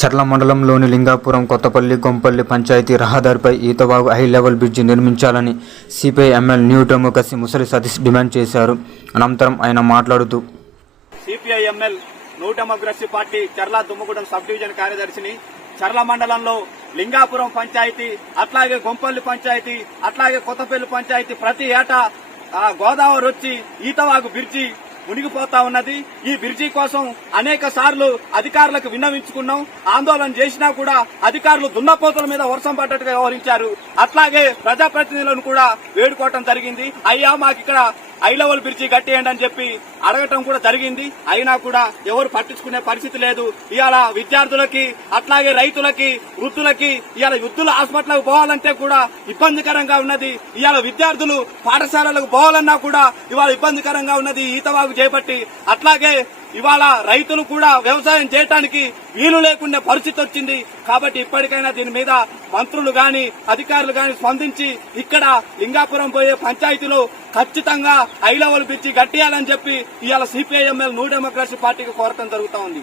చర్ల మండలంలోని లింగాపురం కొత్తపల్లి గొంపల్లి పంచాయతీ రహదారిపై Eethavagu high level bridge నిర్మించాలని CPI MLA New Democracy Musali Satish demand చేశారు. అనంతరం ఆయన మాట్లాడుతూ CPI MLA New Democracy party Charla Dummugudem sub division కార్యదర్శిని. చర్ల మండలంలో లింగాపురం పంచాయతీ, అట్లాగే గొంపల్లి పంచాయతీ, అట్లాగే కొత్తపల్లి పంచాయతీ ప్రతి ఏటా గోదావరి వచ్చి ఈతవాగు బ్రిడ్జి మునిగిపోతా ఉన్నది. ఈ బ్రిడ్జి కోసం అనేక సార్లు అధికారులకు విన్నవించుకున్నాం. ఆందోళన చేసినా కూడా అధికారులు దున్నపోతుల మీద వర్షం పడ్డట్టుగా వ్యవహరించారు. అట్లాగే ప్రజాప్రతినిధులను కూడా వేడుకోవటం జరిగింది. అయ్యా మాకు ఇక్కడ హై లెవెల్ బ్రిడ్జి కట్టేయండి అని చెప్పి అడగటం కూడా జరిగింది. అయినా కూడా ఎవరు పట్టించుకునే పరిస్థితి లేదు. ఇవాళ విద్యార్థులకి, అట్లాగే రైతులకి, వృద్ధులకి ఇవాళ వృద్ధుల హాస్పిటల్కి పోవాలంటే కూడా ఇబ్బందికరంగా ఉన్నది. ఇవాళ విద్యార్థులు పాఠశాలలకు పోవాలన్నా కూడా ఇవాళ ఇబ్బందికరంగా ఉన్నది ఈతవాగు చేపట్టి. అట్లాగే ఇవాళ రైతులు కూడా వ్యవసాయం చేయడానికి వీలు లేకుండా పరిస్థితి వచ్చింది. కాబట్టి ఇప్పటికైనా దీని మీద మంత్రులు గాని అధికారులు గాని స్పందించి ఇక్కడ లింగాపురం పోయే పంచాయతీలో ఖచ్చితంగా హై లెవెల్ బ్రిడ్జి కట్టేయాలని చెప్పి ఇవాళ సిపిఐ ఎమ్మెల్యే న్యూ డెమోక్రసీ పార్టీకి కోరటం జరుగుతా ఉంది.